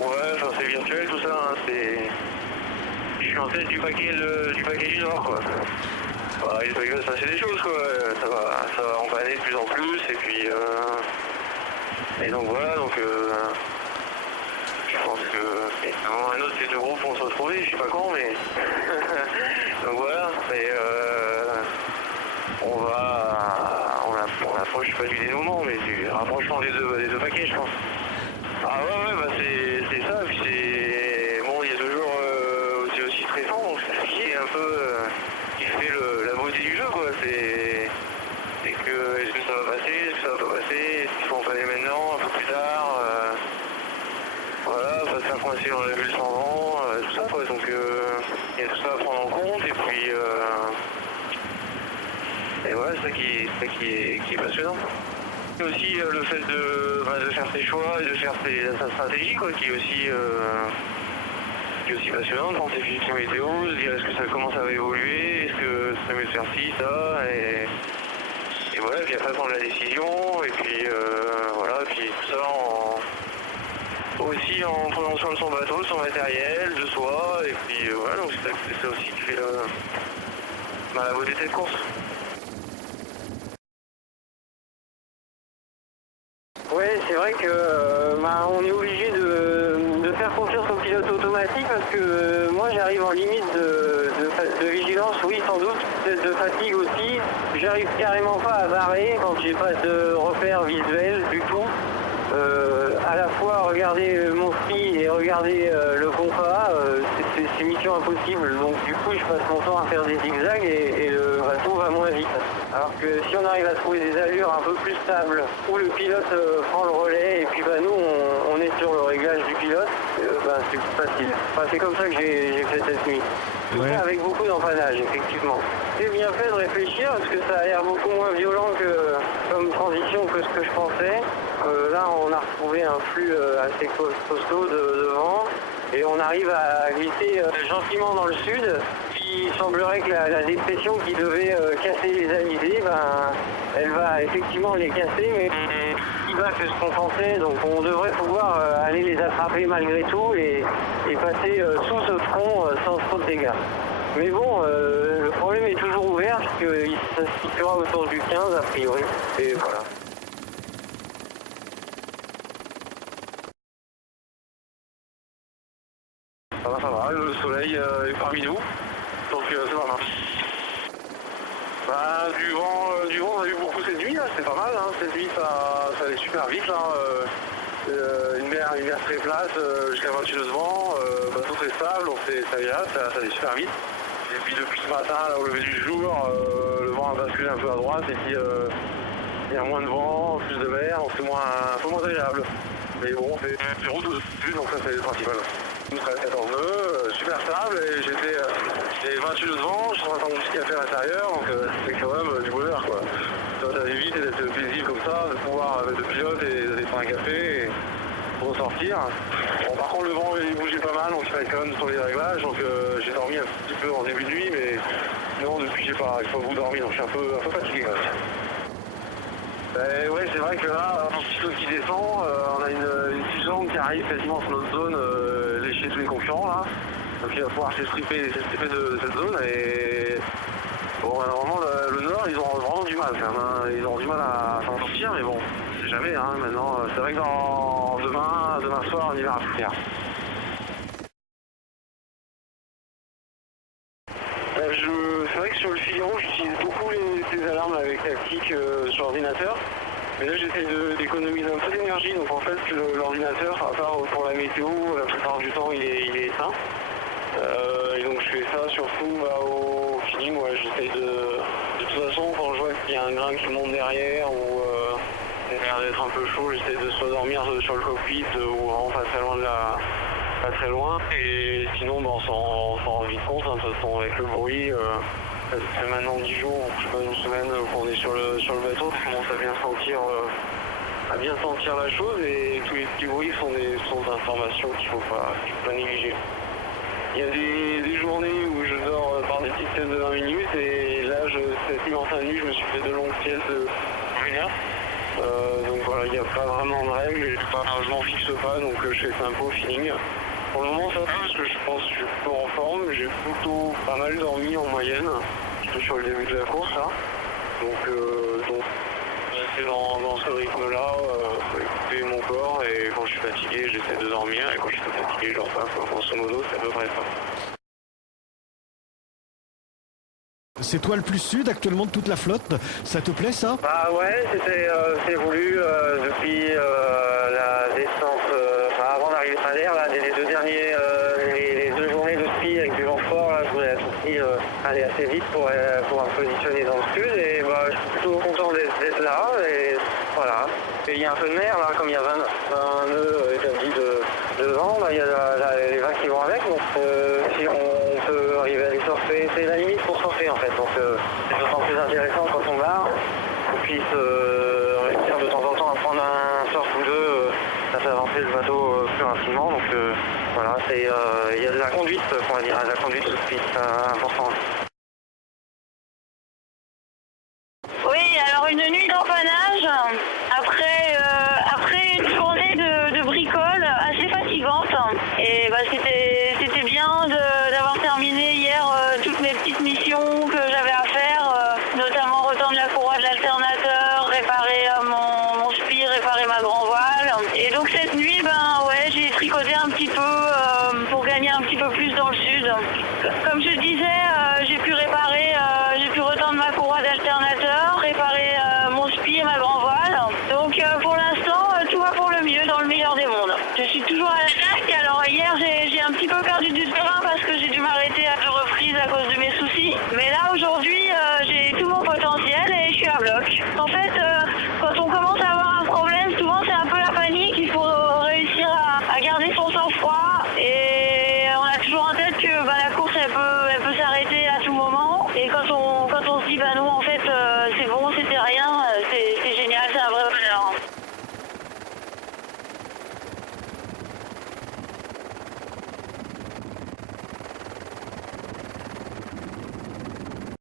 Ouais, enfin c'est virtuel tout ça, hein, c'est... Je suis en tête du paquet du Nord, quoi. Bah, il va se passer des choses, quoi. Ça va empanner de plus en plus, et puis... Et donc voilà, donc... Je pense que... Et un autre, ces deux groupes vont se retrouver, je sais pas quand, mais... donc voilà, et on approche pas du dénouement, mais du rapprochement des deux paquets, je pense. Ah ouais, bah c'est ça, puis c'est... Bon, il y a toujours... c'est aussi stressant, donc c'est ce qui est un peu... qui fait la beauté du jeu, quoi. C'est que... Est-ce que ça va passer? Est-ce que ça va pas passer? Est-ce qu'il faut en parler maintenant, un peu plus tard? Voilà, pas se faire coincer dans la bulle sans vent, tout ça, quoi. Donc il y a tout ça à prendre en compte, et puis... Et voilà, c'est ça qui est passionnant. Et aussi le fait de faire ses choix et de faire sa stratégie, quoi, qui est aussi passionnant, de prendre ses fichiers météo, de dire comment ça va évoluer, est-ce que ça mieux de faire ci, ça, et voilà, puis après prendre la décision, et puis voilà, puis tout ça aussi en prenant soin de son bateau, de son matériel, de soi, et puis voilà, donc c'est ça aussi qui fait la beauté de cette course. Ouais, c'est vrai que on est obligé de faire confiance au pilote automatique parce que moi j'arrive en limite de vigilance, oui sans doute, peut-être de fatigue aussi. J'arrive carrément pas à barrer quand j'ai pas de repères visuels du tout. À la fois regarder mon ski et regarder le compas, c'est mission impossible. Donc du coup je passe mon temps à faire des zigzags et le bateau va moins vite. Alors que si on arrive à trouver des allures un peu plus stables, où le pilote prend le relais et puis nous on est sur le réglage du pilote, c'est plus facile. Enfin, c'est comme ça que j'ai fait cette nuit. Tout ça avec beaucoup d'empannage, effectivement. C'est bien fait de réfléchir parce que ça a l'air beaucoup moins violent comme transition que ce que je pensais. Là on a retrouvé un flux assez costaud de vent et on arrive à glisser gentiment dans le sud. Il semblerait que la dépression qui devait casser les alizés, elle va effectivement les casser, mais plus bas que ce qu'on pensait, donc on devrait pouvoir aller les attraper malgré tout et passer sous ce front sans trop de dégâts. Mais bon, le problème est toujours ouvert, puisqu'il se situera autour du 15 a priori, et voilà. Ça va, le soleil est parmi nous. Donc c'est pas mal. Du vent, on a eu beaucoup cette nuit, là, c'est pas mal. Hein. Cette nuit, ça allait super vite. Là. Une mer très plate, jusqu'à 28 nœuds de vent, bateau très stable, donc c'est agréable, ça allait super vite. Et puis depuis ce matin, là, au lever du jour, le vent a basculé un peu à droite, et puis il y a moins de vent, plus de mer, donc c'est un peu moins agréable. Mais bon, c'est route au-dessus, donc ça c'est le principal. Nous sommes à 14 nœuds, super stable, et j'avais 28 nœuds de vent, je suis en train de mon ski à faire à l'intérieur, donc c'est quand même du bonheur, quoi. Ça va vite et d'être paisible comme ça, de pouvoir avec le pilote et d'aller faire un café et ressortir. Bon, par contre le vent il bougeait pas mal, donc il fallait quand même sur les réglages, donc j'ai dormi un petit peu en début de nuit, mais non, depuis j'ai pas beaucoup dormi, donc je suis un peu fatigué quand même. Ouais, c'est vrai que là, un petit peu qui descend, on a une Suzanne qui arrive quasiment sur notre zone, lécher tous les concurrents là. Donc il va falloir s'estriper de cette zone et bon, vraiment le Nord ils ont vraiment du mal quand même, hein. Ils ont du mal à s'en sortir, mais bon, c'est jamais, hein, maintenant. C'est vrai que demain soir on y va à faire. C'est vrai que sur le Figaro, j'utilise beaucoup ces alarmes avec tactique sur l'ordinateur. Mais là, j'essaie d'économiser un peu d'énergie. Donc en fait, l'ordinateur, à part pour la météo, la plupart du temps, il est éteint. Et donc je fais ça surtout au feeling. Ouais, j'essaie de toute façon, quand je vois qu'il y a un grain qui monte derrière ou ça a l'air d'être un peu chaud, j'essaie de soit dormir sur le cockpit ou vraiment pas très loin pas très loin. Et sinon, on s'en rend vite compte, hein, de toute façon, avec le bruit. Ça fait maintenant 10 jours, je sais pas, une semaine qu'on est sur le bateau, on commence à bien sentir la chose, et tous les petits bruits sont des informations qu'il faut pas négliger. Il y a des journées où je dors par des petites siestes de 20 minutes, et là, cette immense nuit, je me suis fait de longues siestes de 1 heure. Donc voilà, il n'y a pas vraiment de règles, je m'en fixe pas, donc je fais ça un peu au feeling. Pour le moment ça va parce que je pense que je suis plutôt en forme, j'ai plutôt pas mal dormi en moyenne, surtout sur le début de la course là. Donc rester dans ce rythme-là, écouter mon corps, et quand je suis fatigué j'essaie de dormir, et quand je suis pas fatigué je repasse, grosso modo c'est à peu près ça. C'est toi le plus sud actuellement de toute la flotte, ça te plaît ça? Bah ouais, c'est voulu depuis la descente, avant d'arriver à l'air, là, les deux derniers, les 2 journées de ski avec du vent fort, là, je voulais aussi aller assez vite pour me positionner dans le sud, et bah, je suis plutôt content d'être là, et voilà. Et il y a un peu de mer là, comme il y a 20 nœuds établis de vent, là, il y a les vagues qui vont avec, donc si on peut arriver à les surfer, c'est la limite pour surfer en fait, donc c'est d'autant plus intéressant quand on barre, qu'on puisse réussir de temps en temps à prendre un surf ou deux, ça fait avancer le bateau plus rapidement, donc voilà, il y a de la conduite, on va dire, de la conduite sous piste importante. Oui, alors une nuit d'empannage, après une journée de bricole assez fatigante, et bah, c'était bien d'avoir terminé hier toutes mes petites missions que j'avais à faire, notamment retendre la courroie de l'alternateur, réparer mon spi, réparer ma grand voile. Et donc cette nuit, ben ouais, j'ai tricoté un petit peu pour gagner un petit peu plus dans le sud. Comme je disais, j'ai pu retendre ma courroie d'alternateur, réparer mon spi et ma grand voile. Donc pour l'instant, tout va pour le mieux dans le meilleur des mondes. Je suis toujours à l'attaque. Alors hier, j'ai un petit peu perdu du terrain parce que j'ai dû m'arrêter à 2 reprises à cause de mes soucis. Mais là aujourd'hui, j'ai tout mon potentiel et je suis à bloc. En fait,